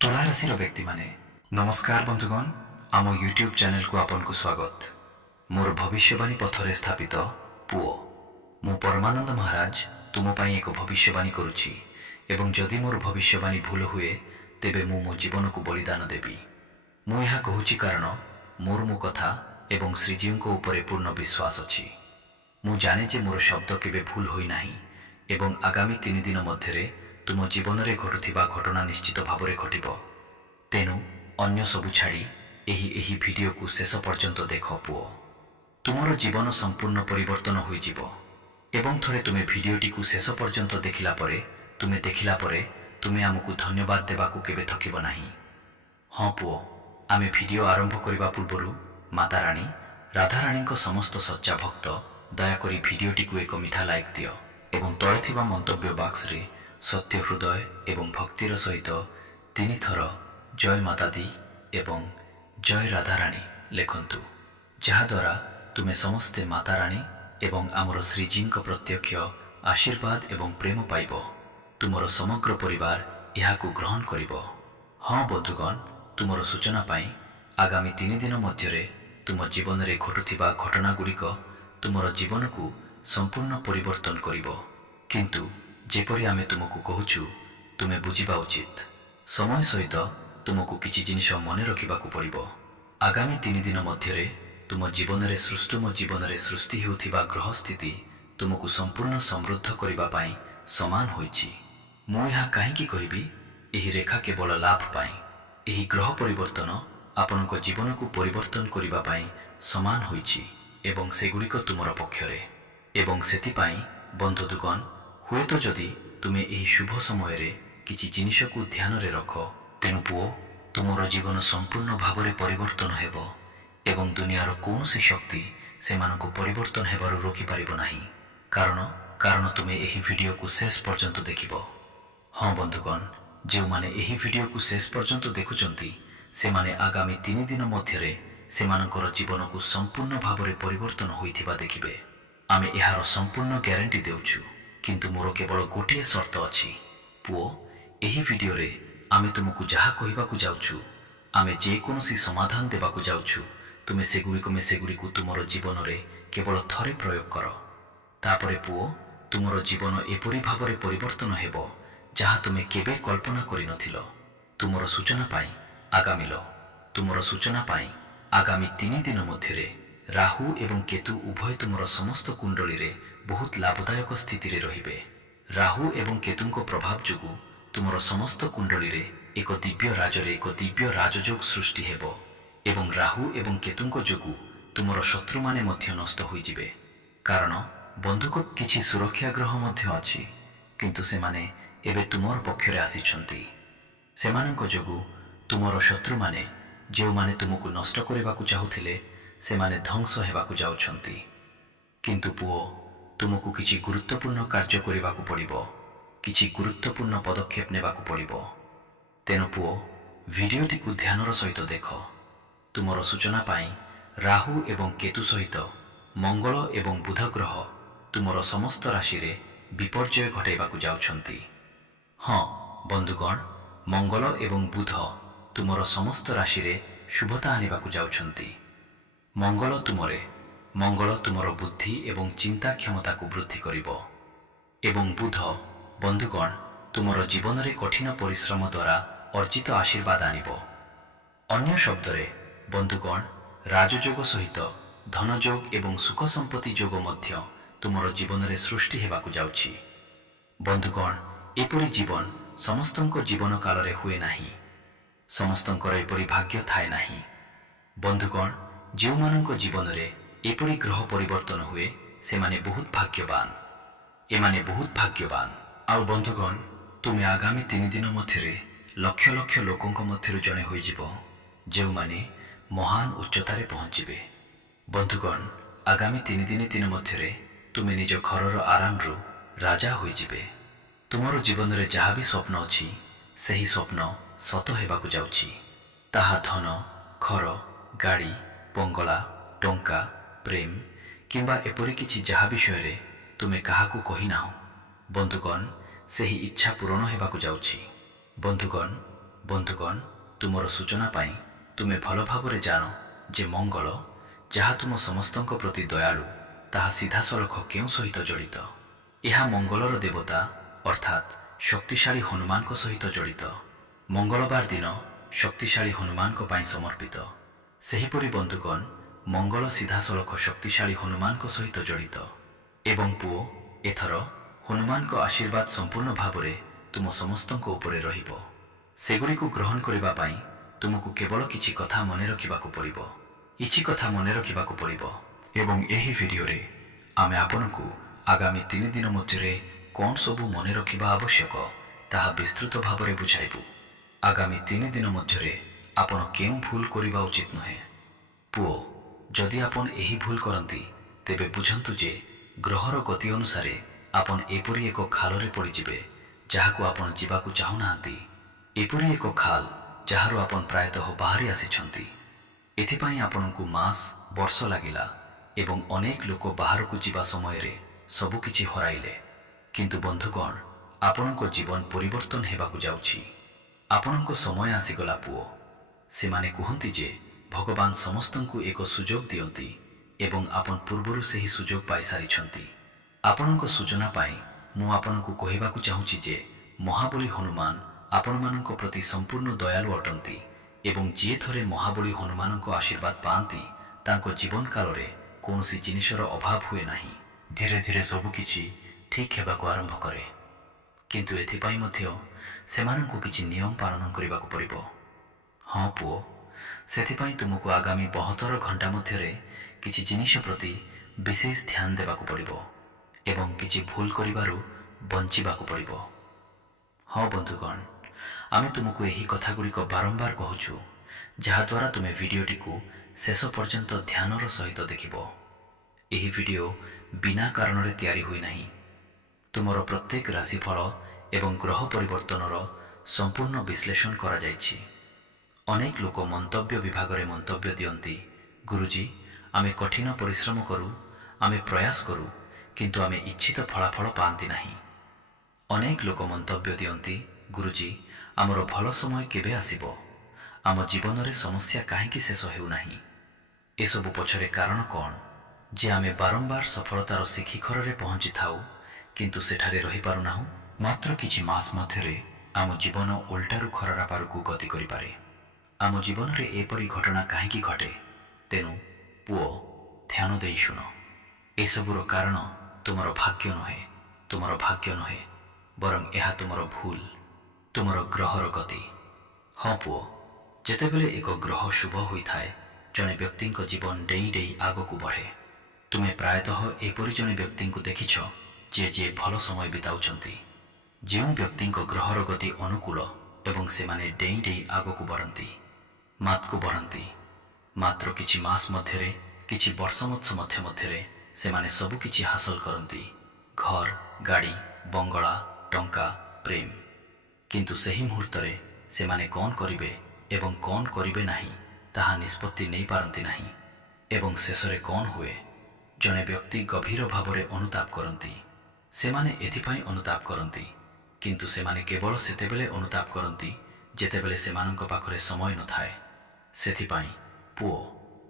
ତୁଳା ରାଶିର ବ୍ୟକ୍ତିମାନେ ନମସ୍କାର ବନ୍ଧୁଗଣ, ଆମ ୟୁଟ୍ୟୁବ୍ ଚ୍ୟାନେଲକୁ ଆପଣଙ୍କୁ ସ୍ୱାଗତ। ମୋର ଭବିଷ୍ୟବାଣୀ ପଥରେ ସ୍ଥାପିତ ପୁଅ, ମୁଁ ପରମାନନ୍ଦ ମହାରାଜ ତୁମ ପାଇଁ ଏକ ଭବିଷ୍ୟବାଣୀ କରୁଛି ଏବଂ ଯଦି ମୋର ଭବିଷ୍ୟବାଣୀ ଭୁଲ ହୁଏ ତେବେ ମୁଁ ମୋ ଜୀବନକୁ ବଳିଦାନ ଦେବି। ମୁଁ ଏହା କହୁଛି କାରଣ ମୋର ମୋ କଥା ଏବଂ ଶ୍ରୀଜୀଉଙ୍କ ଉପରେ ପୂର୍ଣ୍ଣ ବିଶ୍ୱାସ ଅଛି। ମୁଁ ଜାଣେ ଯେ ମୋର ଶବ୍ଦ କେବେ ଭୁଲ ହୋଇନାହିଁ ଏବଂ ଆଗାମୀ 3 ଦିନ ମଧ୍ୟରେ ତୁମ ଜୀବନରେ ଘଟୁଥିବା ଘଟଣା ନିଶ୍ଚିତ ଭାବରେ ଘଟିବ। ତେଣୁ ଅନ୍ୟ ସବୁ ଛାଡ଼ି ଏହି ଭିଡ଼ିଓକୁ ଶେଷ ପର୍ଯ୍ୟନ୍ତ ଦେଖ ପୁଅ। ତୁମର ଜୀବନ ସମ୍ପୂର୍ଣ୍ଣ ପରିବର୍ତ୍ତନ ହୋଇଯିବ ଏବଂ ଥରେ ତୁମେ ଭିଡ଼ିଓଟିକୁ ଶେଷ ପର୍ଯ୍ୟନ୍ତ ଦେଖିଲା ପରେ ତୁମେ ଆମକୁ ଧନ୍ୟବାଦ ଦେବାକୁ କେବେ ଥକିବ ନାହିଁ। ହଁ ପୁଅ, ଆମେ ଭିଡ଼ିଓ ଆରମ୍ଭ କରିବା ପୂର୍ବରୁ ମାତାରାଣୀ ରାଧାରାଣୀଙ୍କ ସମସ୍ତ ସଚ୍ଚା ଭକ୍ତ ଦୟାକରି ଭିଡ଼ିଓଟିକୁ ଏକ ମିଠା ଲାଇକ୍ ଦିଅ ଏବଂ ତଳେ ଥିବା ମନ୍ତବ୍ୟ ବାକ୍ସରେ ସତ୍ୟ ହୃଦୟ ଏବଂ ଭକ୍ତିର ସହିତ 3 ଥର ଜୟ ମାତା ଦି ଏବଂ ଜୟ ରାଧାରାଣୀ ଲେଖନ୍ତୁ, ଯାହାଦ୍ୱାରା ତୁମେ ସମସ୍ତେ ମାତାରାଣୀ ଏବଂ ଆମର ଶ୍ରୀଜୀଙ୍କ ପ୍ରତ୍ୟକ୍ଷ ଆଶୀର୍ବାଦ ଏବଂ ପ୍ରେମ ପାଇବ। ତୁମର ସମଗ୍ର ପରିବାର ଏହାକୁ ଗ୍ରହଣ କରିବ। ହଁ ବନ୍ଧୁଗଣ, ତୁମର ସୂଚନା ପାଇଁ ଆଗାମୀ 3 ଦିନ ମଧ୍ୟରେ ତୁମ ଜୀବନରେ ଘଟୁଥିବା ଘଟଣାଗୁଡ଼ିକ ତୁମର ଜୀବନକୁ ସମ୍ପୂର୍ଣ୍ଣ ପରିବର୍ତ୍ତନ କରିବ। କିନ୍ତୁ ଯେପରି ଆମେ ତୁମକୁ କହୁଛୁ ତୁମେ ବୁଝିବା ଉଚିତ। ସମୟ ସହିତ ତୁମକୁ କିଛି ଜିନିଷ ମନେ ରଖିବାକୁ ପଡ଼ିବ। ଆଗାମୀ 3 ଦିନ ମଧ୍ୟରେ ତୁମ ଜୀବନରେ ସୃଷ୍ଟି ହେଉଥିବା ଗ୍ରହ ସ୍ଥିତି ତୁମକୁ ସମ୍ପୂର୍ଣ୍ଣ ସମୃଦ୍ଧ କରିବା ପାଇଁ ସମାନ ହୋଇଛି। ମୁଁ ଏହା କାହିଁକି କହିବି? ଏହି ରେଖା କେବଳ ଲାଭ ପାଇଁ। ଏହି ଗ୍ରହ ପରିବର୍ତ୍ତନ ଆପଣଙ୍କ ଜୀବନକୁ ପରିବର୍ତ୍ତନ କରିବା ପାଇଁ ସମାନ ହୋଇଛି ଏବଂ ସେଗୁଡ଼ିକ ତୁମର ପକ୍ଷରେ। ଏବଂ ସେଥିପାଇଁ ବନ୍ଧୁଗଣ, ହୁଏତ ଯଦି ତୁମେ ଏହି ଶୁଭ ସମୟରେ କିଛି ଜିନିଷକୁ ଧ୍ୟାନରେ ରଖ, ତେଣୁ ପୁଅ ତୁମର ଜୀବନ ସମ୍ପୂର୍ଣ୍ଣ ଭାବରେ ପରିବର୍ତ୍ତନ ହେବ ଏବଂ ଦୁନିଆର କୌଣସି ଶକ୍ତି ସେମାନଙ୍କୁ ପରିବର୍ତ୍ତନ ହେବାରୁ ରୋକିପାରିବ ନାହିଁ। କାରଣ ତୁମେ ଏହି ଭିଡ଼ିଓକୁ ଶେଷ ପର୍ଯ୍ୟନ୍ତ ଦେଖିବ। ହଁ ବନ୍ଧୁଗଣ, ଯେଉଁମାନେ ଏହି ଭିଡ଼ିଓକୁ ଶେଷ ପର୍ଯ୍ୟନ୍ତ ଦେଖୁଛନ୍ତି ସେମାନେ ଆଗାମୀ 3 ଦିନ ମଧ୍ୟରେ ସେମାନଙ୍କର ଜୀବନକୁ ସମ୍ପୂର୍ଣ୍ଣ ଭାବରେ ପରିବର୍ତ୍ତନ ହୋଇଥିବା ଦେଖିବେ। ଆମେ ଏହାର ସମ୍ପୂର୍ଣ୍ଣ ଗ୍ୟାରେଣ୍ଟି ଦେଉଛୁ। କିନ୍ତୁ ମୋର କେବଳ ଗୋଟିଏ ସର୍ତ୍ତ ଅଛି। ପୁଅ, ଏହି ଭିଡ଼ିଓରେ ଆମେ ତୁମକୁ ଯାହା କହିବାକୁ ଯାଉଛୁ, ଆମେ ଯେକୌଣସି ସମାଧାନ ଦେବାକୁ ଯାଉଛୁ, ତୁମେ ସେଗୁଡ଼ିକୁ ତୁମର ଜୀବନରେ କେବଳ ଥରେ ପ୍ରୟୋଗ କର। ତାପରେ ପୁଅ, ତୁମର ଜୀବନ ଏପରି ଭାବରେ ପରିବର୍ତ୍ତନ ହେବ ଯାହା ତୁମେ କେବେ କଳ୍ପନା କରିନଥିଲ। ତୁମର ସୂଚନା ପାଇଁ ଆଗାମୀ 3 ଦିନ ମଧ୍ୟରେ ରାହୁ ଏବଂ କେତୁ ଉଭୟ ତୁମର ସମସ୍ତ କୁଣ୍ଡଳୀରେ ବହୁତ ଲାଭଦାୟକ ସ୍ଥିତିରେ ରହିବେ। ରାହୁ ଏବଂ କେତୁଙ୍କ ପ୍ରଭାବ ଯୋଗୁଁ ତୁମର ସମସ୍ତ କୁଣ୍ଡଳୀରେ ଏକ ଦିବ୍ୟ ରାଜଯୋଗ ସୃଷ୍ଟି ହେବ ଏବଂ ରାହୁ ଏବଂ କେତୁଙ୍କ ଯୋଗୁଁ ତୁମର ଶତ୍ରୁମାନେ ମଧ୍ୟ ନଷ୍ଟ ହୋଇଯିବେ। କାରଣ ବନ୍ଧୁକ କିଛି ସୁରକ୍ଷା ଗ୍ରହ ମଧ୍ୟ ଅଛି, କିନ୍ତୁ ସେମାନେ ଏବେ ତୁମର ପକ୍ଷରେ ଆସିଛନ୍ତି। ସେମାନଙ୍କ ଯୋଗୁଁ ତୁମର ଶତ୍ରୁମାନେ ଯେଉଁମାନେ ତୁମକୁ ନଷ୍ଟ କରିବାକୁ ଚାହୁଁଥିଲେ ସେମାନେ ଧ୍ୱଂସ ହେବାକୁ ଯାଉଛନ୍ତି। କିନ୍ତୁ ପୁଅ, ତୁମକୁ କିଛି ଗୁରୁତ୍ୱପୂର୍ଣ୍ଣ କାର୍ଯ୍ୟ କରିବାକୁ ପଡ଼ିବ, କିଛି ଗୁରୁତ୍ୱପୂର୍ଣ୍ଣ ପଦକ୍ଷେପ ନେବାକୁ ପଡ଼ିବ। ତେଣୁ ପୁଅ, ଭିଡ଼ିଓଟିକୁ ଧ୍ୟାନର ସହିତ ଦେଖ। ତୁମର ସୂଚନା ପାଇଁ ରାହୁ ଏବଂ କେତୁ ସହିତ ମଙ୍ଗଳ ଏବଂ ବୁଧ ଗ୍ରହ ତୁମର ସମସ୍ତ ରାଶିରେ ବିପର୍ଯ୍ୟୟ ଘଟାଇବାକୁ ଯାଉଛନ୍ତି। ହଁ ବନ୍ଧୁଗଣ, ମଙ୍ଗଳ ଏବଂ ବୁଧ ତୁମର ସମସ୍ତ ରାଶିରେ ଶୁଭତା ଆଣିବାକୁ ଯାଉଛନ୍ତି। ମଙ୍ଗଳ ତୁମର ବୁଦ୍ଧି ଏବଂ ଚିନ୍ତା କ୍ଷମତାକୁ ବୃଦ୍ଧି କରିବ ଏବଂ ବୁଧ ବନ୍ଧୁଗଣ ତୁମର ଜୀବନରେ କଠିନ ପରିଶ୍ରମ ଦ୍ୱାରା ଅର୍ଜିତ ଆଶୀର୍ବାଦ ଆଣିବ। ଅନ୍ୟ ଶବ୍ଦରେ ବନ୍ଧୁଗଣ, ରାଜଯୋଗ ସହିତ ଧନଯୋଗ ଏବଂ ସୁଖ ସମ୍ପତ୍ତି ଯୋଗ ମଧ୍ୟ ତୁମର ଜୀବନରେ ସୃଷ୍ଟି ହେବାକୁ ଯାଉଛି। ବନ୍ଧୁଗଣ, ଏପରି ଜୀବନ ସମସ୍ତଙ୍କ ଜୀବନ କାଳରେ ହୁଏ ନାହିଁ। ସମସ୍ତଙ୍କର ଏପରି ଭାଗ୍ୟ ଥାଏ ନାହିଁ। ବନ୍ଧୁଗଣ, ଯେଉଁମାନଙ୍କ ଜୀବନରେ ଏପରି ଗ୍ରହ ପରିବର୍ତ୍ତନ ହୁଏ ସେମାନେ ବହୁତ ଭାଗ୍ୟବାନ। ଆଉ ବନ୍ଧୁଗଣ, ତୁମେ ଆଗାମୀ 3 ଦିନ ମଧ୍ୟରେ ଲକ୍ଷ ଲକ୍ଷ ଲୋକଙ୍କ ମଧ୍ୟରୁ ଜଣେ ହୋଇଯିବ ଯେଉଁମାନେ ମହାନ ଉଚ୍ଚତାରେ ପହଞ୍ଚିବେ। ବନ୍ଧୁଗଣ, ଆଗାମୀ 3 ଦିନ ମଧ୍ୟରେ ତୁମେ ନିଜ ଘରର ଆରାମରୁ ରାଜା ହୋଇଯିବେ। ତୁମର ଜୀବନରେ ଯାହା ବି ସ୍ୱପ୍ନ ଅଛି ସେହି ସ୍ୱପ୍ନ ସତ ହେବାକୁ ଯାଉଛି। ତାହା ଧନ, ଘର, ଗାଡ଼ି, ବଙ୍ଗଳା, ଟଙ୍କା, ପ୍ରେମ କିମ୍ବା ଏପରି କିଛି ଯାହା ବିଷୟରେ ତୁମେ କାହାକୁ କହିନାହଁ। ବନ୍ଧୁଗଣ, ସେହି ଇଚ୍ଛା ପୂରଣ ହେବାକୁ ଯାଉଛି। ବନ୍ଧୁଗଣ, ବନ୍ଧୁଗଣ, ତୁମର ସୂଚନା ପାଇଁ ତୁମେ ଭଲ ଭାବରେ ଜାଣ ଯେ ମଙ୍ଗଳ, ଯାହା ତୁମ ସମସ୍ତଙ୍କ ପ୍ରତି ଦୟାଳୁ, ତାହା ସିଧାସଳଖ କେଉଁ ସହିତ ଜଡ଼ିତ? ଏହା ମଙ୍ଗଳର ଦେବତା ଅର୍ଥାତ୍ ଶକ୍ତିଶାଳୀ ହନୁମାନଙ୍କ ସହିତ ଜଡ଼ିତ। ମଙ୍ଗଳବାର ଦିନ ଶକ୍ତିଶାଳୀ ହନୁମାନଙ୍କ ପାଇଁ ସମର୍ପିତ। ସେହିପରି ବନ୍ଧୁଗଣ, ମଙ୍ଗଳ ସିଧାସଳଖ ଶକ୍ତିଶାଳୀ ହନୁମାନଙ୍କ ସହିତ ଜଡ଼ିତ। ଏବଂ ପୁଅ, ଏଥର ହନୁମାନଙ୍କ ଆଶୀର୍ବାଦ ସମ୍ପୂର୍ଣ୍ଣ ଭାବରେ ତୁମ ସମସ୍ତଙ୍କ ଉପରେ ରହିବ। ସେଗୁଡ଼ିକୁ ଗ୍ରହଣ କରିବା ପାଇଁ ତୁମକୁ କେବଳ କିଛି କଥା ମନେ ରଖିବାକୁ ପଡ଼ିବ। କିଛି କଥା ମନେ ରଖିବାକୁ ପଡ଼ିବ। ଏବଂ ଏହି ଭିଡ଼ିଓରେ ଆମେ ଆପଣଙ୍କୁ ଆଗାମୀ 3 ଦିନ ମଧ୍ୟରେ କ'ଣ ସବୁ ମନେ ରଖିବା ଆବଶ୍ୟକ ତାହା ବିସ୍ତୃତ ଭାବରେ ବୁଝାଇବୁ। ଆଗାମୀ 3 ଦିନ ମଧ୍ୟରେ ଆପଣ କେଉଁ ଭୁଲ କରିବା ଉଚିତ ନୁହେଁ? ପୁଅ, ଯଦି ଆପଣ ଏହି ଭୁଲ କରନ୍ତି ତେବେ ବୁଝନ୍ତୁ ଯେ ଗ୍ରହର ଗତି ଅନୁସାରେ ଆପଣ ଏପରି ଏକ ଖାଲରେ ପଡ଼ିଯିବେ ଯାହାକୁ ଆପଣ ଯିବାକୁ ଚାହୁଁନାହାନ୍ତି। ଏପରି ଏକ ଖାଲ ଯାହାରୁ ଆପଣ ପ୍ରାୟତଃ ବାହାରି ଆସିଛନ୍ତି। ଏଥିପାଇଁ ଆପଣଙ୍କୁ ମାସ, ବର୍ଷ ଲାଗିଲା ଏବଂ ଅନେକ ଲୋକ ବାହାରକୁ ଯିବା ସମୟରେ ସବୁକିଛି ହରାଇଲେ। କିନ୍ତୁ ବନ୍ଧୁଗଣ, ଆପଣଙ୍କ ଜୀବନ ପରିବର୍ତ୍ତନ ହେବାକୁ ଯାଉଛି। ଆପଣଙ୍କ ସମୟ ଆସିଗଲା ପୁଅ। ସେମାନେ କୁହନ୍ତି ଯେ ଭଗବାନ ସମସ୍ତଙ୍କୁ ଏକ ସୁଯୋଗ ଦିଅନ୍ତି ଏବଂ ଆପଣ ପୂର୍ବରୁ ସେହି ସୁଯୋଗ ପାଇସାରିଛନ୍ତି। ଆପଣଙ୍କ ସୂଚନା ପାଇଁ ମୁଁ ଆପଣଙ୍କୁ କହିବାକୁ ଚାହୁଁଛି ଯେ ମହାବଳୀ ହନୁମାନ ଆପଣମାନଙ୍କ ପ୍ରତି ସମ୍ପୂର୍ଣ୍ଣ ଦୟାଳୁ ଅଟନ୍ତି ଏବଂ ଯିଏ ଥରେ ମହାବଳୀ ହନୁମାନଙ୍କ ଆଶୀର୍ବାଦ ପାଆନ୍ତି ତାଙ୍କ ଜୀବନ କାଳରେ କୌଣସି ଜିନିଷର ଅଭାବ ହୁଏ ନାହିଁ। ଧୀରେ ଧୀରେ ସବୁକିଛି ଠିକ୍ ହେବାକୁ ଆରମ୍ଭ କରେ। କିନ୍ତୁ ଏଥିପାଇଁ ମଧ୍ୟ ସେମାନଙ୍କୁ କିଛି ନିୟମ ପାଳନ କରିବାକୁ ପଡ଼ିବ। ହଁ ପୁଅ, ସେଥିପାଇଁ ତୁମକୁ ଆଗାମୀ 72 ଘଣ୍ଟା ମଧ୍ୟରେ କିଛି ଜିନିଷ ପ୍ରତି ବିଶେଷ ଧ୍ୟାନ ଦେବାକୁ ପଡ଼ିବ ଏବଂ କିଛି ଭୁଲ କରିବାରୁ ବଞ୍ଚିବାକୁ ପଡ଼ିବ। ହଁ ବନ୍ଧୁଗଣ, ଆମେ ତୁମକୁ ଏହି କଥାଗୁଡ଼ିକ ବାରମ୍ବାର କହୁଛୁ, ଯାହାଦ୍ୱାରା ତୁମେ ଭିଡ଼ିଓଟିକୁ ଶେଷ ପର୍ଯ୍ୟନ୍ତ ଧ୍ୟାନର ସହିତ ଦେଖିବ। ଏହି ଭିଡ଼ିଓ ବିନା କାରଣରେ ତିଆରି ହୋଇନାହିଁ। ତୁମର ପ୍ରତ୍ୟେକ ରାଶିଫଳ ଏବଂ ଗ୍ରହ ପରିବର୍ତ୍ତନର ସମ୍ପୂର୍ଣ୍ଣ ବିଶ୍ଳେଷଣ କରାଯାଇଛି। ଅନେକ ଲୋକ ମନ୍ତବ୍ୟ ବିଭାଗରେ ମନ୍ତବ୍ୟ ଦିଅନ୍ତି, ଗୁରୁଜୀ, ଆମେ କଠିନ ପରିଶ୍ରମ କରୁ, ଆମେ ପ୍ରୟାସ କରୁ, କିନ୍ତୁ ଆମେ ଇଚ୍ଛିତ ଫଳାଫଳ ପାଆନ୍ତି ନାହିଁ। ଅନେକ ଲୋକ ମନ୍ତବ୍ୟ ଦିଅନ୍ତି, ଗୁରୁଜୀ, ଆମର ଭଲ ସମୟ କେବେ ଆସିବ? ଆମ ଜୀବନରେ ସମସ୍ୟା କାହିଁକି ଶେଷ ହେଉନାହିଁ? ଏସବୁ ପଛରେ କାରଣ କ'ଣ? ଯେ ଆମେ ବାରମ୍ବାର ସଫଳତାର ଶିଖିଖରରେ ପହଞ୍ଚିଥାଉ କିନ୍ତୁ ସେଠାରେ ରହିପାରୁନାହୁଁ। ମାତ୍ର କିଛି ମାସ ମଧ୍ୟରେ ଆମ ଜୀବନ ଓଲଟାରୁ ଖରାପାରକୁ ଗତି କରିପାରେ। ଆମ ଜୀବନରେ ଏପରି ଘଟଣା କାହିଁକି ଘଟେ? ତେଣୁ ପୁଅ, ଧ୍ୟାନ ଦେଇ ଶୁଣ। ଏସବୁର କାରଣ ତୁମର ଭାଗ୍ୟ ନୁହେଁ, ବରଂ ଏହା ତୁମର ଭୁଲ, ତୁମର ଗ୍ରହର ଗତି। ହଁ ପୁଅ, ଯେତେବେଳେ ଏକ ଗ୍ରହ ଶୁଭ ହୋଇଥାଏ ଜଣେ ବ୍ୟକ୍ତିଙ୍କ ଜୀବନ ଡେଇଁ ଡେଇଁ ଆଗକୁ ବଢ଼େ। ତୁମେ ପ୍ରାୟତଃ ଏପରି ଜଣେ ବ୍ୟକ୍ତିଙ୍କୁ ଦେଖିଛ ଯିଏ ଭଲ ସମୟ ବିତାଉଛନ୍ତି। ଯେଉଁ ବ୍ୟକ୍ତିଙ୍କ ଗ୍ରହର ଗତି ଅନୁକୂଳ ଏବଂ ସେମାନେ ଡେଇଁ ଡେଇଁ ଆଗକୁ ବଢ଼ନ୍ତି, ମାତ୍ର କିଛି ମାସ ମଧ୍ୟରେ, କିଛି ବର୍ଷ ମଧ୍ୟରେ ସେମାନେ ସବୁକିଛି ହାସଲ କରନ୍ତି। ଘର, ଗାଡ଼ି, ବଙ୍ଗଳା, ଟଙ୍କା, ପ୍ରେମ। କିନ୍ତୁ ସେହି ମୁହୂର୍ତ୍ତରେ ସେମାନେ କ'ଣ କରିବେ ଏବଂ କ'ଣ କରିବେ ନାହିଁ ତାହା ନିଷ୍ପତ୍ତି ନେଇପାରନ୍ତି ନାହିଁ। ଏବଂ ଶେଷରେ କ'ଣ ହୁଏ? ଜଣେ ବ୍ୟକ୍ତି ଗଭୀର ଭାବରେ ଅନୁତାପ କରନ୍ତି। ସେମାନେ ଏଥିପାଇଁ ଅନୁତାପ କରନ୍ତି, କିନ୍ତୁ ସେମାନେ କେବଳ ସେତେବେଳେ ଅନୁତାପ କରନ୍ତି ଯେତେବେଳେ ସେମାନଙ୍କ ପାଖରେ ସମୟ ନଥାଏ। ସେଥିପାଇଁ ପୁଅ,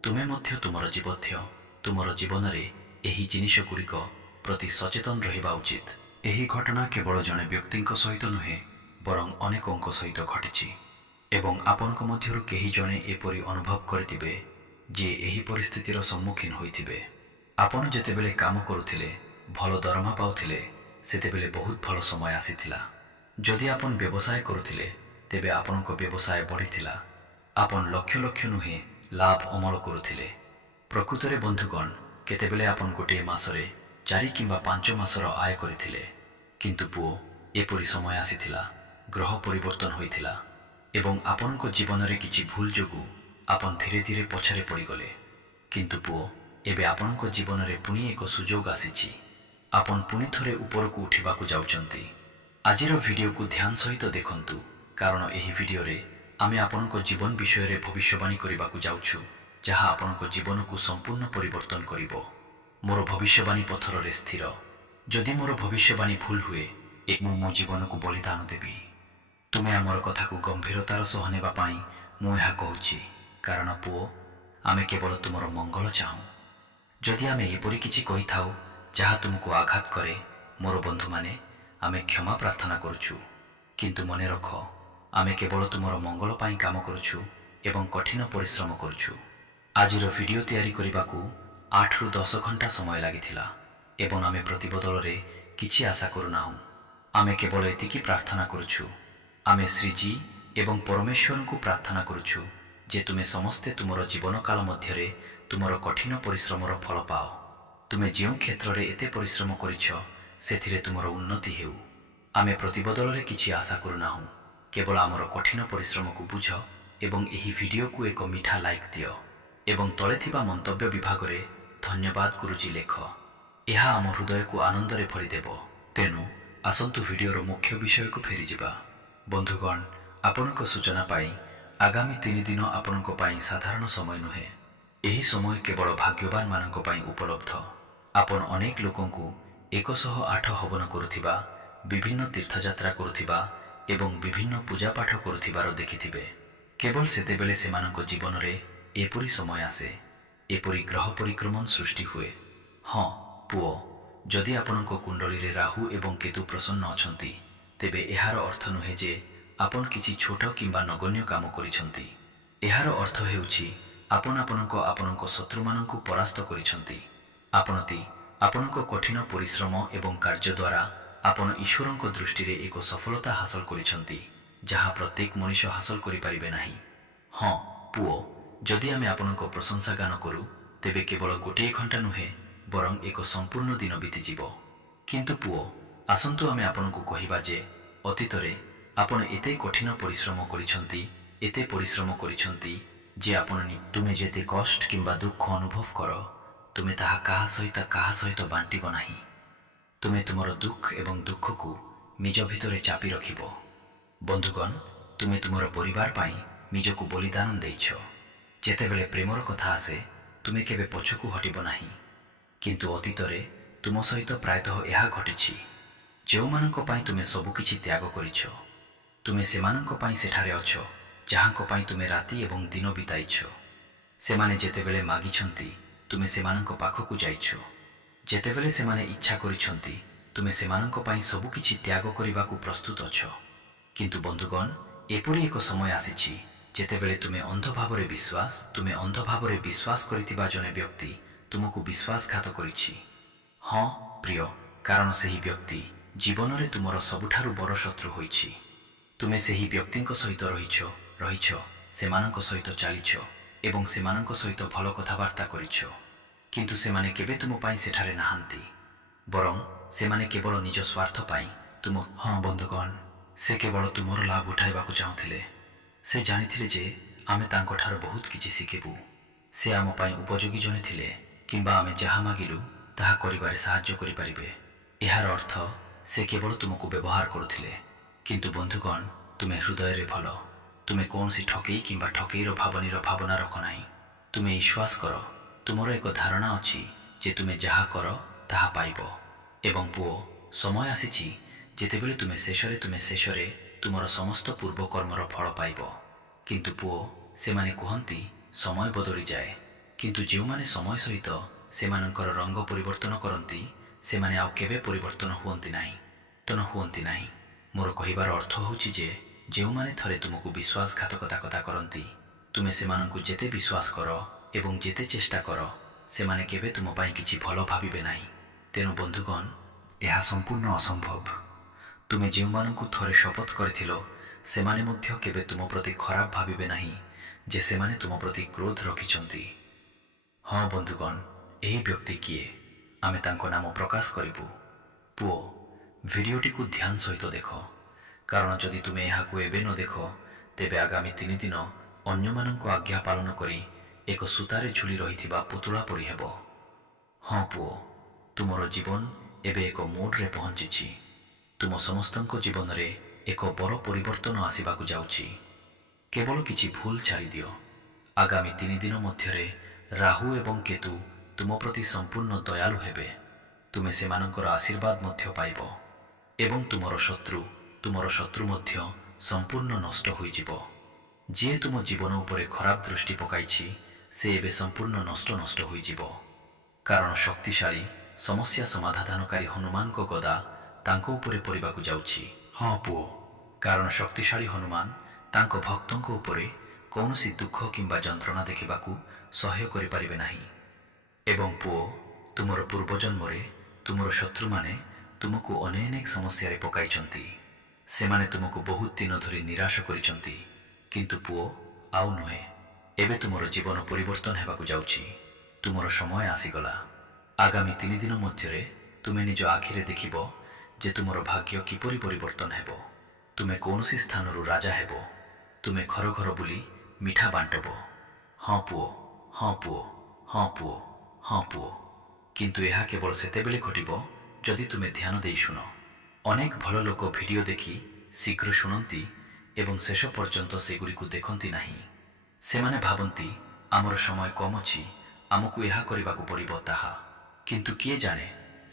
ତୁମେ ମଧ୍ୟ ତୁମର ଜୀବନରେ ଏହି ଜିନିଷଗୁଡ଼ିକ ପ୍ରତି ସଚେତନ ରହିବା ଉଚିତ। ଏହି ଘଟଣା କେବଳ ଜଣେ ବ୍ୟକ୍ତିଙ୍କ ସହିତ ନୁହେଁ, ବରଂ ଅନେକଙ୍କ ସହିତ ଘଟିଛି। ଏବଂ ଆପଣଙ୍କ ମଧ୍ୟରୁ କେହି ଜଣେ ଏପରି ଅନୁଭବ କରିଥିବେ ଯିଏ ଏହି ପରିସ୍ଥିତିର ସମ୍ମୁଖୀନ ହୋଇଥିବେ। ଆପଣ ଯେତେବେଳେ କାମ କରୁଥିଲେ, ଭଲ ଦରମା ପାଉଥିଲେ, ସେତେବେଳେ ବହୁତ ଭଲ ସମୟ ଆସିଥିଲା। ଯଦି ଆପଣ ବ୍ୟବସାୟ କରୁଥିଲେ, ତେବେ ଆପଣଙ୍କ ବ୍ୟବସାୟ ବଢ଼ିଥିଲା। ଆପଣ ଲକ୍ଷ ଲକ୍ଷ ନୁହେଁ, ଲାଭ ଅମଳ କରୁଥିଲେ। ପ୍ରକୃତରେ ବନ୍ଧୁଗଣ, କେତେବେଳେ ଆପଣ ଗୋଟିଏ ମାସରେ 4 କିମ୍ବା 5 ମାସର ଆୟ କରିଥିଲେ। କିନ୍ତୁ ପୁଅ, ଏପରି ସମୟ ଆସିଥିଲା, ଗ୍ରହ ପରିବର୍ତ୍ତନ ହୋଇଥିଲା ଏବଂ ଆପଣଙ୍କ ଜୀବନରେ କିଛି ଭୁଲ ଯୋଗୁଁ ଆପଣ ଧୀରେ ଧୀରେ ପଛରେ ପଡ଼ିଗଲେ। କିନ୍ତୁ ପୁଅ, ଏବେ ଆପଣଙ୍କ ଜୀବନରେ ପୁଣି ଏକ ସୁଯୋଗ ଆସିଛି। ଆପଣ ପୁଣି ଥରେ ଉପରକୁ ଉଠିବାକୁ ଯାଉଛନ୍ତି। ଆଜିର ଭିଡ଼ିଓକୁ ଧ୍ୟାନ ସହିତ ଦେଖନ୍ତୁ, କାରଣ ଏହି ଭିଡ଼ିଓରେ ଆମେ ଆପଣଙ୍କ ଜୀବନ ବିଷୟରେ ଭବିଷ୍ୟବାଣୀ କରିବାକୁ ଯାଉଛୁ, ଯାହା ଆପଣଙ୍କ ଜୀବନକୁ ସମ୍ପୂର୍ଣ୍ଣ ପରିବର୍ତ୍ତନ କରିବ। ମୋର ଭବିଷ୍ୟବାଣୀ ପଥରରେ ସ୍ଥିର। ଯଦି ମୋର ଭବିଷ୍ୟବାଣୀ ଭୁଲ ହୁଏ, ମୁଁ ମୋ ଜୀବନକୁ ବଳିଦାନ ଦେବି। ତୁମେ ଆମର କଥାକୁ ଗମ୍ଭୀରତାର ସହ ନେବା ପାଇଁ ମୁଁ ଏହା କହୁଛି, କାରଣ ପୁଅ, ଆମେ କେବଳ ତୁମର ମଙ୍ଗଳ ଚାହୁଁ। ଯଦି ଆମେ ଏପରି କିଛି କହିଥାଉ ଯାହା ତୁମକୁ ଆଘାତ କରେ, ମୋର ବନ୍ଧୁମାନେ, ଆମେ କ୍ଷମା ପ୍ରାର୍ଥନା କରୁଛୁ। କିନ୍ତୁ ମନେ ରଖ, ଆମେ କେବଳ ତୁମର ମଙ୍ଗଳ ପାଇଁ କାମ କରୁଛୁ ଏବଂ କଠିନ ପରିଶ୍ରମ କରୁଛୁ। ଆଜିର ଭିଡ଼ିଓ ତିଆରି କରିବାକୁ 8ରୁ 10 ଘଣ୍ଟା ସମୟ ଲାଗିଥିଲା ଏବଂ ଆମେ ପ୍ରତିବଦଳରେ କିଛି ଆଶା କରୁନାହୁଁ। ଆମେ କେବଳ ଏତିକି ପ୍ରାର୍ଥନା କରୁଛୁ। ଆମେ ଶ୍ରୀଜୀ ଏବଂ ପରମେଶ୍ୱରଙ୍କୁ ପ୍ରାର୍ଥନା କରୁଛୁ ଯେ ତୁମେ ସମସ୍ତେ ତୁମର ଜୀବନକାଳ ମଧ୍ୟରେ ତୁମର କଠିନ ପରିଶ୍ରମର ଫଳ ପାଅ। ତୁମେ ଯେଉଁ କ୍ଷେତ୍ରରେ ଏତେ ପରିଶ୍ରମ କରିଛ, ସେଥିରେ ତୁମର ଉନ୍ନତି ହେଉ। ଆମେ ପ୍ରତିବଦଳରେ କିଛି ଆଶା କରୁନାହୁଁ। କେବଳ ଆମର କଠିନ ପରିଶ୍ରମକୁ ବୁଝ ଏବଂ ଏହି ଭିଡ଼ିଓକୁ ଏକ ମିଠା ଲାଇକ୍ ଦିଅ ଏବଂ ତଳେ ଥିବା ମନ୍ତବ୍ୟ ବିଭାଗରେ ଧନ୍ୟବାଦ ଗୁରୁଜୀ ଲେଖ। ଏହା ଆମ ହୃଦୟକୁ ଆନନ୍ଦରେ ଭରିଦେବ। ତେଣୁ ଆସନ୍ତୁ ଭିଡ଼ିଓର ମୁଖ୍ୟ ବିଷୟକୁ ଫେରିଯିବା। ବନ୍ଧୁଗଣ, ଆପଣଙ୍କ ସୂଚନା ପାଇଁ ଆଗାମୀ 3 ଦିନ ଆପଣଙ୍କ ପାଇଁ ସାଧାରଣ ସମୟ ନୁହେଁ। ଏହି ସମୟ କେବଳ ଭାଗ୍ୟବାନମାନଙ୍କ ପାଇଁ ଉପଲବ୍ଧ। ଆପଣ ଅନେକ ଲୋକଙ୍କୁ 108 ହବନ କରୁଥିବା, ବିଭିନ୍ନ ତୀର୍ଥଯାତ୍ରା କରୁଥିବା ଏବଂ ବିଭିନ୍ନ ପୂଜାପାଠ କରୁଥିବାର ଦେଖିଥିବେ। କେବଳ ସେତେବେଳେ ସେମାନଙ୍କ ଜୀବନରେ ଏପରି ସମୟ ଆସେ, ଏପରି ଗ୍ରହ ପରିକ୍ରମଣ ସୃଷ୍ଟି ହୁଏ। ହଁ ପୁଅ, ଯଦି ଆପଣଙ୍କ କୁଣ୍ଡଳୀରେ ରାହୁ ଏବଂ କେତୁ ପ୍ରସନ୍ନ ଅଛନ୍ତି, ତେବେ ଏହାର ଅର୍ଥ ନୁହେଁ ଯେ ଆପଣ କିଛି ଛୋଟ କିମ୍ବା ନଗଣ୍ୟ କାମ କରିଛନ୍ତି। ଏହାର ଅର୍ଥ ହେଉଛି ଆପଣ ଆପଣଙ୍କ ଶତ୍ରୁମାନଙ୍କୁ ପରାସ୍ତ କରିଛନ୍ତି। ଆପଣଙ୍କ କଠିନ ପରିଶ୍ରମ ଏବଂ କାର୍ଯ୍ୟ ଦ୍ୱାରା ଆପଣ ଈଶ୍ୱରଙ୍କ ଦୃଷ୍ଟିରେ ଏକ ସଫଳତା ହାସଲ କରିଛନ୍ତି, ଯାହା ପ୍ରତ୍ୟେକ ମଣିଷ ହାସଲ କରିପାରିବେ ନାହିଁ। ହଁ ପୁଅ, ଯଦି ଆମେ ଆପଣଙ୍କ ପ୍ରଶଂସା ଗାନ କରୁ, ତେବେ କେବଳ ଗୋଟିଏ ଘଣ୍ଟା ନୁହେଁ, ବରଂ ଏକ ସମ୍ପୂର୍ଣ୍ଣ ଦିନ ବିତିଯିବ। କିନ୍ତୁ ପୁଅ, ଆସନ୍ତୁ ଆମେ ଆପଣଙ୍କୁ କହିବା ଯେ ଅତୀତରେ ଆପଣ ଏତେ କଠିନ ପରିଶ୍ରମ କରିଛନ୍ତି, ଏତେ ପରିଶ୍ରମ କରିଛନ୍ତି ଯେ ତୁମେ ଯେତେ କଷ୍ଟ କିମ୍ବା ଦୁଃଖ ଅନୁଭବ କର, ତୁମେ ତାହା କାହା ସହିତ ବାଣ୍ଟିବ ନାହିଁ। ତୁମେ ତୁମର ଦୁଃଖ ଏବଂ ଦୁଃଖକୁ ନିଜ ଭିତରେ ଚାପି ରଖିବ। ବନ୍ଧୁଗଣ, ତୁମେ ତୁମର ପରିବାର ପାଇଁ ନିଜକୁ ବଳିଦାନ ଦେଇଛ। ଯେତେବେଳେ ପ୍ରେମର କଥା ଆସେ, ତୁମେ କେବେ ପଛକୁ ହଟିବ ନାହିଁ। କିନ୍ତୁ ଅତୀତରେ ତୁମ ସହିତ ପ୍ରାୟତଃ ଏହା ଘଟିଛି। ଯେଉଁମାନଙ୍କ ପାଇଁ ତୁମେ ସବୁକିଛି ତ୍ୟାଗ କରିଛ, ତୁମେ ସେମାନଙ୍କ ପାଇଁ ସେଠାରେ ଅଛ ଯାହାଙ୍କ ପାଇଁ ତୁମେ ରାତି ଏବଂ ଦିନ ବିତାଇଛ। ସେମାନେ ଯେତେବେଳେ ମାଗିଛନ୍ତି, ତୁମେ ସେମାନଙ୍କ ପାଖକୁ ଯାଇଛ। ଯେତେବେଳେ ସେମାନେ ଇଚ୍ଛା କରିଛନ୍ତି, ତୁମେ ସେମାନଙ୍କ ପାଇଁ ସବୁକିଛି ତ୍ୟାଗ କରିବାକୁ ପ୍ରସ୍ତୁତ ଅଛ। କିନ୍ତୁ ବନ୍ଧୁଗଣ, ଏପରି ଏକ ସମୟ ଆସିଛି ଯେତେବେଳେ ତୁମେ ଅନ୍ଧ ଭାବରେ ବିଶ୍ୱାସ କରିଥିବା ଜଣେ ବ୍ୟକ୍ତି ତୁମକୁ ବିଶ୍ୱାସଘାତ କରିଛି। ହଁ ପ୍ରିୟ, କାରଣ ସେହି ବ୍ୟକ୍ତି ଜୀବନରେ ତୁମର ସବୁଠାରୁ ବଡ଼ ଶତ୍ରୁ ହୋଇଛି। ତୁମେ ସେହି ବ୍ୟକ୍ତିଙ୍କ ସହିତ ରହିଛ, ସେମାନଙ୍କ ସହିତ ଚାଲିଛ ଏବଂ ସେମାନଙ୍କ ସହିତ ଭଲ କଥାବାର୍ତ୍ତା କରିଛ। କିନ୍ତୁ ସେମାନେ କେବେ ତୁମ ପାଇଁ ସେଠାରେ ନାହାନ୍ତି, ବରଂ ସେମାନେ କେବଳ ନିଜ ସ୍ୱାର୍ଥ ପାଇଁ ହଁ ବନ୍ଧୁଗଣ, ସେ କେବଳ ତୁମର ଲାଭ ଉଠାଇବାକୁ ଚାହୁଁଥିଲେ। ସେ ଜାଣିଥିଲେ ଯେ ଆମେ ତାଙ୍କଠାରୁ ବହୁତ କିଛି ଶିଖିବୁ। ସେ ଆମ ପାଇଁ ଉପଯୋଗୀ ଜଣେ ଥିଲେ, କିମ୍ବା ଆମେ ଯାହା ମାଗିଲୁ ତାହା କରିବାରେ ସାହାଯ୍ୟ କରିପାରିବେ। ଏହାର ଅର୍ଥ ସେ କେବଳ ତୁମକୁ ବ୍ୟବହାର କରୁଥିଲେ। କିନ୍ତୁ ବନ୍ଧୁଗଣ, ତୁମେ ହୃଦୟରେ ଭଲ। ତୁମେ କୌଣସି ଠକେଇ କିମ୍ବା ଠକେଇର ଭାବନା ରଖ ନାହିଁ। ତୁମେ ବିଶ୍ୱାସ କର, ତୁମର ଏକ ଧାରଣା ଅଛି ଯେ ତୁମେ ଯାହା କର ତାହା ପାଇବ। ଏବଂ ପୁଅ, ସମୟ ଆସିଛି ଯେତେବେଳେ ତୁମେ ଶେଷରେ ତୁମର ସମସ୍ତ ପୂର୍ବ କର୍ମର ଫଳ ପାଇବ। କିନ୍ତୁ ପୁଅ, ସେମାନେ କୁହନ୍ତି ସମୟ ବଦଳିଯାଏ, କିନ୍ତୁ ଯେଉଁମାନେ ସମୟ ସହିତ ସେମାନଙ୍କର ରଙ୍ଗ ପରିବର୍ତ୍ତନ କରନ୍ତି, ସେମାନେ ଆଉ କେବେ ପରିବର୍ତ୍ତନ ହୁଅନ୍ତି ନାହିଁ। ମୋର କହିବାର ଅର୍ଥ ହେଉଛି ଯେ ଯେଉଁମାନେ ଥରେ ତୁମକୁ ବିଶ୍ୱାସଘାତକତା କରନ୍ତି, ତୁମେ ସେମାନଙ୍କୁ ଯେତେ ବିଶ୍ୱାସ କର ଏବଂ ଯେତେ ଚେଷ୍ଟା କର, ସେମାନେ କେବେ ତୁମ ପାଇଁ କିଛି ଭଲ ଭାବିବେ ନାହିଁ। ତେଣୁ ବନ୍ଧୁଗଣ, ଏହା ସମ୍ପୂର୍ଣ୍ଣ ଅସମ୍ଭବ। ତୁମେ ଯେଉଁମାନଙ୍କୁ ଥରେ ଶପଥ କରିଥିଲ, ସେମାନେ ମଧ୍ୟ କେବେ ତୁମ ପ୍ରତି ଖରାପ ଭାବିବେ ନାହିଁ ଯେ ସେମାନେ ତୁମ ପ୍ରତି କ୍ରୋଧ ରଖିଛନ୍ତି। ହଁ ବନ୍ଧୁଗଣ, ଏହି ବ୍ୟକ୍ତି କିଏ, ଆମେ ତାଙ୍କ ନାମ ପ୍ରକାଶ କରିବୁ। ପୁଅ, ଭିଡ଼ିଓଟିକୁ ଧ୍ୟାନ ସହିତ ଦେଖ, କାରଣ ଯଦି ତୁମେ ଏହାକୁ ଏବେ ନ ଦେଖ, ତେବେ ଆଗାମୀ 3 ଦିନ ଅନ୍ୟମାନଙ୍କ ଆଜ୍ଞା ପାଳନ କରି ଏକ ସୂତାରେ ଝୁଲି ରହିଥିବା ପୁତୁଳା ପରି ହେବ। ହଁ ପୁଅ, ତୁମର ଜୀବନ ଏବେ ଏକ ମୋଡ଼ରେ ପହଞ୍ଚିଛି। ତୁମ ସମସ୍ତଙ୍କ ଜୀବନରେ ଏକ ବଡ଼ ପରିବର୍ତ୍ତନ ଆସିବାକୁ ଯାଉଛି। କେବଳ କିଛି ଭୁଲ ଛାଡ଼ିଦିଅ। ଆଗାମୀ 3 ଦିନ ମଧ୍ୟରେ ରାହୁ ଏବଂ କେତୁ ତୁମ ପ୍ରତି ସମ୍ପୂର୍ଣ୍ଣ ଦୟାଳୁ ହେବେ। ତୁମେ ସେମାନଙ୍କର ଆଶୀର୍ବାଦ ମଧ୍ୟ ପାଇବ ଏବଂ ତୁମର ଶତ୍ରୁ ମଧ୍ୟ ସମ୍ପୂର୍ଣ୍ଣ ନଷ୍ଟ ହୋଇଯିବ। ଯିଏ ତୁମ ଜୀବନ ଉପରେ ଖରାପ ଦୃଷ୍ଟି ପକାଇଛି ସେ ଏବେ ସମ୍ପୂର୍ଣ୍ଣ ନଷ୍ଟ ହୋଇଯିବ। କାରଣ ଶକ୍ତିଶାଳୀ ସମସ୍ୟା ସମାଧାନକାରୀ ହନୁମାନଙ୍କ ଗଦା ତାଙ୍କ ଉପରେ ପଡ଼ିବାକୁ ଯାଉଛି। ହଁ ପୁଅ, କାରଣ ଶକ୍ତିଶାଳୀ ହନୁମାନ ତାଙ୍କ ଭକ୍ତଙ୍କ ଉପରେ କୌଣସି ଦୁଃଖ କିମ୍ବା ଯନ୍ତ୍ରଣା ଦେଖିବାକୁ ସହ୍ୟ କରିପାରିବେ ନାହିଁ। ଏବଂ ପୁଅ, ତୁମର ପୂର୍ବଜନ୍ମରେ ତୁମର ଶତ୍ରୁମାନେ ତୁମକୁ ଅନେକ ସମସ୍ୟାରେ ପକାଇଛନ୍ତି। ସେମାନେ ତୁମକୁ ବହୁତ ଦିନ ଧରି ନିରାଶ କରିଛନ୍ତି। କିନ୍ତୁ ପୁଅ, ଆଉ ନୁହେଁ। ଏବେ ତୁମର ଜୀବନ ପରିବର୍ତ୍ତନ ହେବାକୁ ଯାଉଛି। ତୁମର ସମୟ ଆସିଗଲା। ଆଗାମୀ 3 ଦିନ ମଧ୍ୟରେ ତୁମେ ନିଜ ଆଖିରେ ଦେଖିବ ଯେ ତୁମର ଭାଗ୍ୟ କିପରି ପରିବର୍ତ୍ତନ ହେବ। ତୁମେ କୌଣସି ସ୍ଥାନରୁ ରାଜା ହେବ। ତୁମେ ଘର ଘର ବୁଲି ମିଠା ବାଣ୍ଟବ। ହଁ ପୁଅ, ହଁ ପୁଅ, ହଁ ପୁଅ, ହଁ ପୁଅ। କିନ୍ତୁ ଏହା କେବଳ ସେତେବେଳେ ଘଟିବ ଯଦି ତୁମେ ଧ୍ୟାନ ଦେଇ ଶୁଣ। ଅନେକ ଭଲ ଲୋକ ଭିଡ଼ିଓ ଦେଖି ଶୀଘ୍ର ଶୁଣନ୍ତି ଏବଂ ଶେଷ ପର୍ଯ୍ୟନ୍ତ ସେଗୁଡ଼ିକୁ ଦେଖନ୍ତି ନାହିଁ। ସେମାନେ ଭାବନ୍ତି ଆମର ସମୟ କମ୍ ଅଛି, ଆମକୁ ଏହା କରିବାକୁ ପଡ଼ିବ ତାହା। କିନ୍ତୁ କିଏ ଜାଣେ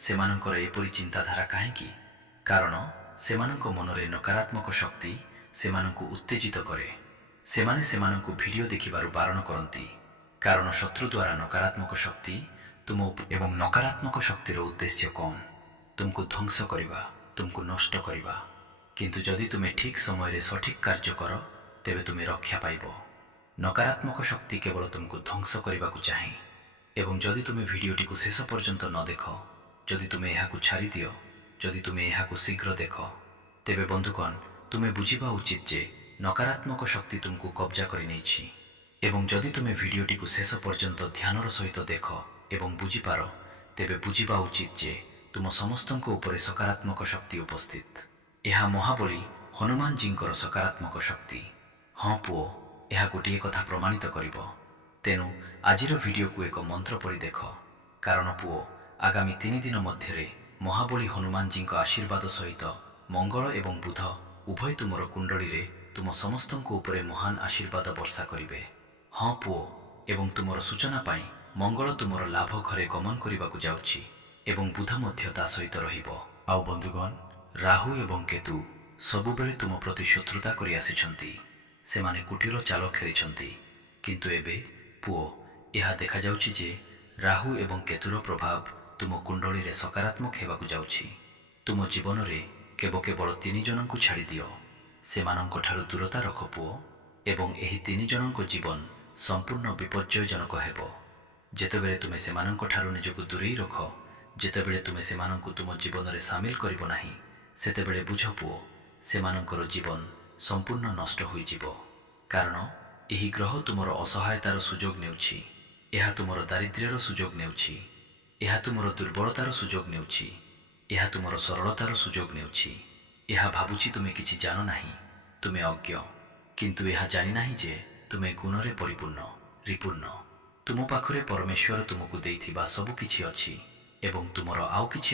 ସେମାନଙ୍କର ଏପରି ଚିନ୍ତାଧାରା କାହିଁକି? କାରଣ ସେମାନଙ୍କ ମନରେ ନକାରାତ୍ମକ ଶକ୍ତି ସେମାନଙ୍କୁ ଉତ୍ତେଜିତ କରେ। ସେମାନେ ସେମାନଙ୍କୁ ଭିଡ଼ିଓ ଦେଖିବାରୁ ବାରଣ କରନ୍ତି। କାରଣ ଶତ୍ରୁ ଦ୍ୱାରା ନକାରାତ୍ମକ ଶକ୍ତି ତୁମ ଏବଂ ନକାରାତ୍ମକ ଶକ୍ତିର ଉଦ୍ଦେଶ୍ୟ କ'ଣ? ତୁମକୁ ଧ୍ୱଂସ କରିବା, ତୁମକୁ ନଷ୍ଟ କରିବା। କିନ୍ତୁ ଯଦି ତୁମେ ଠିକ୍ ସମୟରେ ସଠିକ୍ କାର୍ଯ୍ୟ କର ତେବେ ତୁମେ ରକ୍ଷା ପାଇବ। ନକାରାତ୍ମକ ଶକ୍ତି କେବଳ ତୁମକୁ ଧ୍ୱଂସ କରିବାକୁ ଚାହେଁ। ଏବଂ ଯଦି ତୁମେ ଭିଡ଼ିଓଟିକୁ ଶେଷ ପର୍ଯ୍ୟନ୍ତ ନ ଦେଖ, ଯଦି ତୁମେ ଏହାକୁ ଛାଡ଼ିଦିଅ, ଯଦି ତୁମେ ଏହାକୁ ଶୀଘ୍ର ଦେଖ, ତେବେ ବନ୍ଧୁଗଣ ତୁମେ ବୁଝିବା ଉଚିତ ଯେ ନକାରାତ୍ମକ ଶକ୍ତି ତୁମକୁ କବ୍ଜା କରିନେଇଛି। ଏବଂ ଯଦି ତୁମେ ଭିଡ଼ିଓଟିକୁ ଶେଷ ପର୍ଯ୍ୟନ୍ତ ଧ୍ୟାନର ସହିତ ଦେଖ ଏବଂ ବୁଝିପାର, ତେବେ ବୁଝିବା ଉଚିତ ଯେ ତୁମ ସମସ୍ତଙ୍କ ଉପରେ ସକାରାତ୍ମକ ଶକ୍ତି ଉପସ୍ଥିତ। ଏହା ମହାବଳୀ ହନୁମାନଜୀଙ୍କର ସକାରାତ୍ମକ ଶକ୍ତି। ହଁ ପୁଅ, ଏହା ଗୋଟିଏ କଥା ପ୍ରମାଣିତ କରିବ। ତେଣୁ ଆଜିର ଭିଡ଼ିଓକୁ ଏକ ମନ୍ତ୍ର ପରି ଦେଖ। କାରଣ ପୁଅ, ଆଗାମୀ 3 ଦିନ ମଧ୍ୟରେ ମହାବଳୀ ହନୁମାନଜୀଙ୍କ ଆଶୀର୍ବାଦ ସହିତ ମଙ୍ଗଳ ଏବଂ ବୁଧ ଉଭୟ ତୁମର କୁଣ୍ଡଳୀରେ ତୁମ ସମସ୍ତଙ୍କ ଉପରେ ମହାନ ଆଶୀର୍ବାଦ ବର୍ଷା କରିବେ। ହଁ ପୁଅ, ଏବଂ ତୁମର ସୂଚନା ପାଇଁ ମଙ୍ଗଳ ତୁମର ଲାଭ ଘରେ ଗମନ କରିବାକୁ ଯାଉଛି ଏବଂ ବୁଧ ମଧ୍ୟ ତା ସହିତ ରହିବ। ଆଉ ବନ୍ଧୁଗଣ, ରାହୁ ଏବଂ କେତୁ ସବୁବେଳେ ତୁମ ପ୍ରତି ଶତ୍ରୁତା କରି ଆସିଛନ୍ତି। ସେମାନେ କୁଟୀର ଚାଲ ଖେଳିଛନ୍ତି। କିନ୍ତୁ ଏବେ ପୁଅ, ଏହା ଦେଖାଯାଉଛି ଯେ ରାହୁ ଏବଂ କେତୁର ପ୍ରଭାବ ତୁମ କୁଣ୍ଡଳୀରେ ସକାରାତ୍ମକ ହେବାକୁ ଯାଉଛି। ତୁମ ଜୀବନରେ କେବଳ 3 ଜଣଙ୍କୁ ଛାଡ଼ିଦିଅ। ସେମାନଙ୍କଠାରୁ ଦୂରତା ରଖ ପୁଅ, ଏବଂ ଏହି 3 ଜଣଙ୍କ ଜୀବନ ସମ୍ପୂର୍ଣ୍ଣ ବିପର୍ଯ୍ୟୟଜନକ ହେବ। ଯେତେବେଳେ ତୁମେ ସେମାନଙ୍କଠାରୁ ନିଜକୁ ଦୂରେଇ ରଖ, ଯେତେବେଳେ ତୁମେ ସେମାନଙ୍କୁ ତୁମ ଜୀବନରେ ସାମିଲ କରିବ ନାହିଁ, ସେତେବେଳେ ବୁଝ ପୁଅ, ସେମାନଙ୍କର ଜୀବନ ସମ୍ପୂର୍ଣ୍ଣ ନଷ୍ଟ ହୋଇଯିବ। କାରଣ ଏହି ଗ୍ରହ ତୁମର ଅସହାୟତାର ସୁଯୋଗ ନେଉଛି। ଏହା ତୁମର ଦାରିଦ୍ର୍ୟର ସୁଯୋଗ ନେଉଛି। ଏହା ତୁମର ଦୁର୍ବଳତାର ସୁଯୋଗ ନେଉଛି। ଏହା ତୁମର ସରଳତାର ସୁଯୋଗ ନେଉଛି। ଏହା ଭାବୁଛି ତୁମେ କିଛି ଜାଣ ନାହିଁ, ତୁମେ ଅଜ୍ଞ। କିନ୍ତୁ ଏହା ଜାଣିନାହିଁ ଯେ ତୁମେ ଗୁଣରେ ପରିପୂର୍ଣ୍ଣ। ତୁମ ପାଖରେ ପରମେଶ୍ୱର ତୁମକୁ ଦେଇଥିବା ସବୁ କିଛି ଅଛି ଏବଂ ତୁମର ଆଉ କିଛି